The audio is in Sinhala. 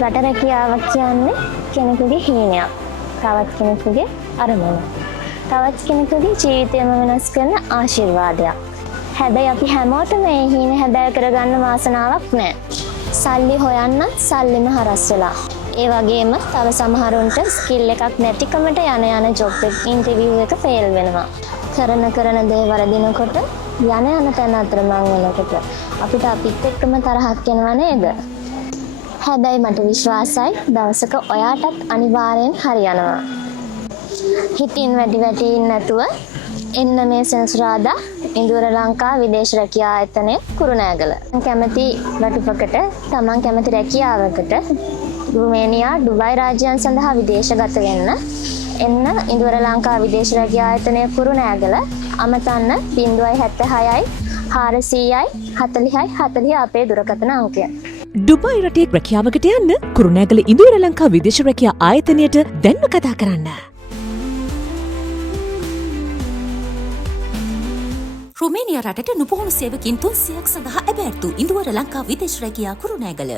රට රැකියාවක් කියන්නේ කෙනෙකුගේ හීනයක්. තවත් කෙනෙකුගේ අරමුණ. තවත් කෙනෙකුගේ ජීවිතයම වෙනස් කරන ආශිර්වාදයක්. හැබැයි අපි හැමෝටම මේ හීන හැබෑ කරගන්න වාසනාවක් නැහැ. සල්ලි හොයන්න සල්ලිම හරස් වෙලා. ඒ වගේම තව සමහරුන්ට ස්කිල් එකක් නැතිකමට යන ජොබ් ඉන්ටර්විව් එක ෆේල් වෙනවා. කරන දේ වරදිනකොට යන තැන අතරමං වෙනකොට අපිට අපිත් එක්කම තරහක් එනවා නේද? හැබැයි මට විශ්වාසයි දවසක ඔයාටත් අනිවාර්යෙන් හරියනවා. හිතින් වැඩි නැතුව එන්න මේ සෙනසුරාදා ඉන්දුවර ලංකා විදේශ රැකියා ආයතනයේ කුරුණෑගල. කැමති වටුපකට තමන් කැමති රැකියාවකට රුමේනියා ඩුබයි රාජ්‍යයන් සඳහා විදේශගත වෙන්න එන්න ඉන්දුවර ලංකා විදේශ රැකියා ආයතනයේ කුරුණෑගල අමතන්න 076යි 400යි 40යි 40 අපේ දුරකථන අංකය. ඩුබයි රටේ රැකියාවකට යන්න කුරුණෑගල ඉන්දුවර ලංකා විදේශ රැකියා ආයතනයට දැන්ම කතා කරන්න. රුමේනියා රටට නුපුහුණු සේවකින් 300ක් සඳහා ඇබෑර්තු ඉන්දුවර ලංකා විදේශ රැකියා කුරුණෑගල.